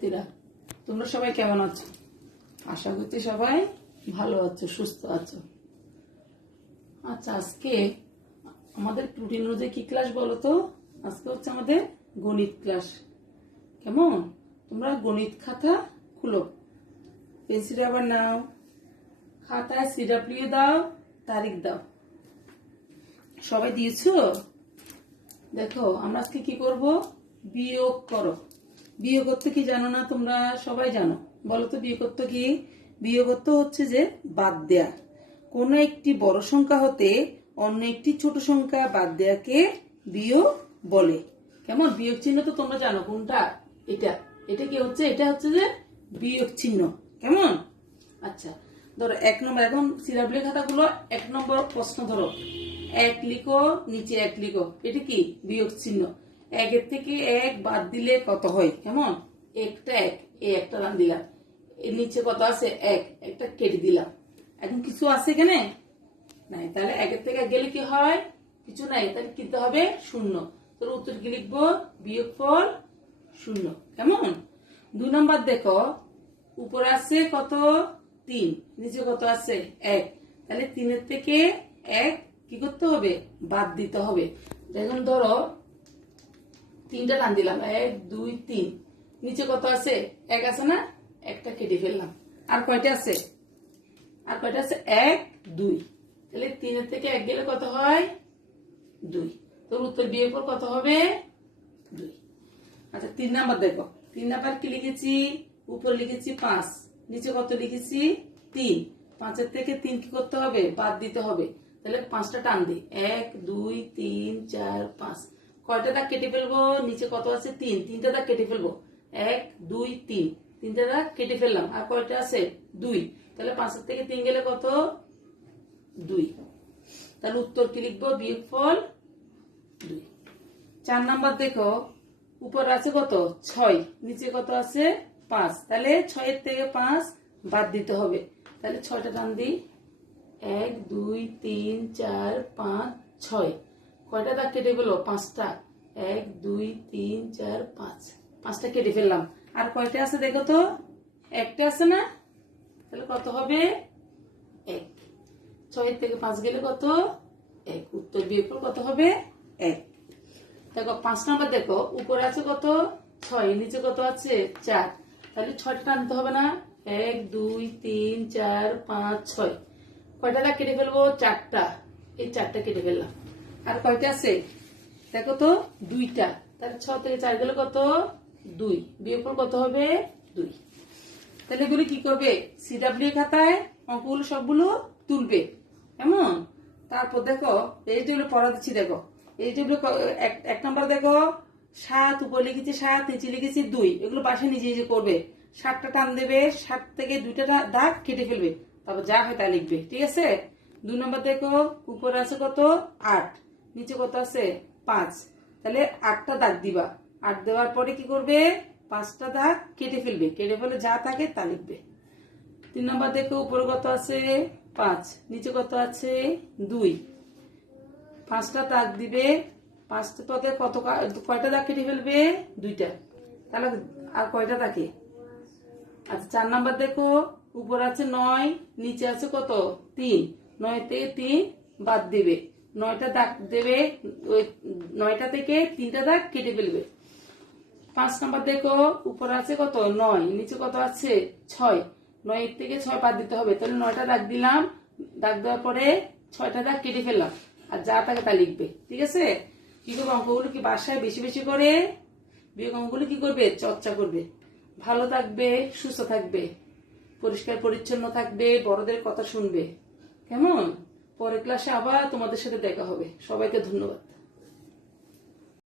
শিক্ষার্থীরা, তোমরা সবাই কেমন আছো? আশা করছি সবাই ভালো আছো, সুস্থ আছো। আচ্ছা, আজকে আমাদের রুটিন অনুযায়ী কি ক্লাস বলো তো? আজকে হচ্ছে আমাদের গণিত ক্লাস। কেমন? তোমরা গণিত খাতা খুলো, পেন্সিল আবার নাও, খাতায় সিডাব্লিউ দাও, তারিখ দাও। সবাই দিয়েছো? দেখো, আমরা আজকে কি করব? বিয়োগ করো। বিয়োগ করতে কি জানো না তোমরা? সবাই জানো। বলো তো বিয়োগ করতে কি? বিয়োগ করতে হচ্ছে যে বাদ দেয়া। কোনো একটি বড় সংখ্যা হতে অন্য একটি ছোট সংখ্যা বাদ দেয়াকে বিয়োগ বলে। কেমন? বিয়োগ চিহ্ন তো তোমরা জানো কোনটা? এটা এটা কি হচ্ছে? এটা হচ্ছে যে বিয়োগ চিহ্ন। কেমন? আচ্ছা, ধরো 1 নম্বর, এখন সিলাবলি খাতাগুলো 1 নম্বর প্রশ্ন ধরো। 1 লিখো, নিচে 1 লিখো। এটা কি? বিয়োগ চিহ্ন। 1 এর থেকে 1 বাদ দিলে কত হয়? কেমন? একটা 1, এই একটা রান দিলাম। এর নিচে কত আছে? 1, একটা কেটে দিলাম। এখন কিছু আছে এখানে? নাই। তাহলে 1 এর থেকে 1 গেলে কি হয়? কিছু নাই। তাহলে কিনতে হবে 0। তোর উত্তর কি লিখবো? বিয়োগফল 0। কেমন? 2 নম্বর দেখো, উপরে আছে কত? 3, নিচে কত আছে? 1। তাহলে 3 এর থেকে 1 কি করতে হবে? বাদ দিতে হবে। এখন ধরো 3টা টান দিলাম, 1 2 3, নিচে কত আছে? 1 আছে না? একটা কেটে ফেললাম। আর কয়টা আছে? আর কয়টা আছে? 1 2। তাহলে 3 এর থেকে 1 গেলে কত হয়? 2। তোর উত্তর বিয়োগফল কত হবে? 2। আচ্ছা, 3 নাম্বার দেখো। 3 নাম্বার কি লিখেছি? উপরে লিখেছি 5, নিচে কত লিখেছি? 3। 5 এর থেকে 3 কি করতে হবে? বাদ দিতে হবে। তাহলে 5টা টান দিই, 1 2 3 4 5। কয়টা দাগ কেটে ফেলবো? নিচে কত আছে? 3, 3টা দাগ কেটে ফেলবো। 1 2 3, 3টা দাগ কেটে ফেললাম। আর কয়টা আছে? 2। তাহলে 5 এর থেকে 3 গেলে কত? 2। তাহলে উত্তর কি লিখবো? বিয়োগফল 2। 4 নাম্বার দেখো, উপরে আছে কত? 6, নিচে কত আছে? 5। তাহলে 6 এর থেকে 5 বাদ দিতে হবে। তাহলে 6টা টান দিই, 1 2 3 4 5 6। কয়টা দাগ কেটে ফেলো? 5টা। 1 2 3 4 5, 5টা কেটে ফেললাম। আর কয়টা আছে দেখো তো? একটা আছে না? তাহলে কত হবে? 1। 6 এর থেকে 5 গেলে কত? 1। উত্তর বিয়োগফল কত হবে? 1। দেখো 5 নাম্বার দেখো, উপরে আছে কত? 6, নিচে কত আছে? 4। তাহলে 6টা টানতে হবে না? 1 2 3 4 5 6। কয়টা দাগ কেটে ফেলবো? 4টা। এই 4টা কেটে ফেললাম। আর কয়টা আছে দেখো তো? 2টা। তাহলে 6 থেকে 4 গেলে কত? 2। বিয়োগফল কত হবে? 2। তাহলে এগুলো কি করবে? সিডাব্লিউ খাতায় অঙ্কগুলো সবগুলো তুলবে। কেমন? তারপর দেখো, এই যেগুলো পড়া দিচ্ছি দেখো, এই যেগুলো 1 নম্বর দেখো 7, উপরে লিখেছি 7, নিচে লিখেছি 2। এগুলো বাসায় নিজে নিজে করবে। 7টা টান দেবে, 7 থেকে 2টা দাগ কেটে ফেলবে। তারপর যা হয় তা লিখবে। ঠিক আছে? 2 নম্বর দেখো, উপরে আছে কত? 8, নিচে কত আছে? 5। তাহলে 8টা দাগ দিবা। 8 দেওয়ার পরে কি করবে? 5টা দাগ কেটে ফেলবে। কেটে ফেলে যা থাকে তা লিখবে। 3 নম্বর দেখো, উপরে কত আছে? 5, নিচে কত আছে? 2। 5টা দাগ দিবে। 5টা পদে কত কয়টা দাগ কেটে ফেলবে? 2টা। তাহলে আর কয়টা থাকে? আচ্ছা, 4 নাম্বার দেখো, উপরে আছে 9, নিচে আছে কত? 3। 9 থেকে 3 বাদ দিবে। 9টা দাগ দেবে। ওই 9টা থেকে 3টা দাগ কেটে ফেলবে। 5 নাম্বার দেখো, উপরে আছে কত? 9, নিচে কত আছে? 6। 9 এর থেকে 6 বাদ দিতে হবে। তাহলে 9টা দাগ দিলাম। দাগ দেওয়ার পরে 6টা দাগ কেটে ফেললাম। আর যা থাকে তা লিখবে। ঠিক আছে? কি করবে? অঙ্কগুলো কি বাসায় বেশি বেশি করে বিয়োগ অঙ্কগুলো কি করবে? চর্চা করবে। ভালো থাকবে, সুস্থ থাকবে, পরিষ্কার পরিচ্ছন্ন থাকবে, বড়দের কথা শুনবে। কেমন? পরের ক্লাসে আবার তোমাদের সাথে দেখা হবে। সবাইকে ধন্যবাদ।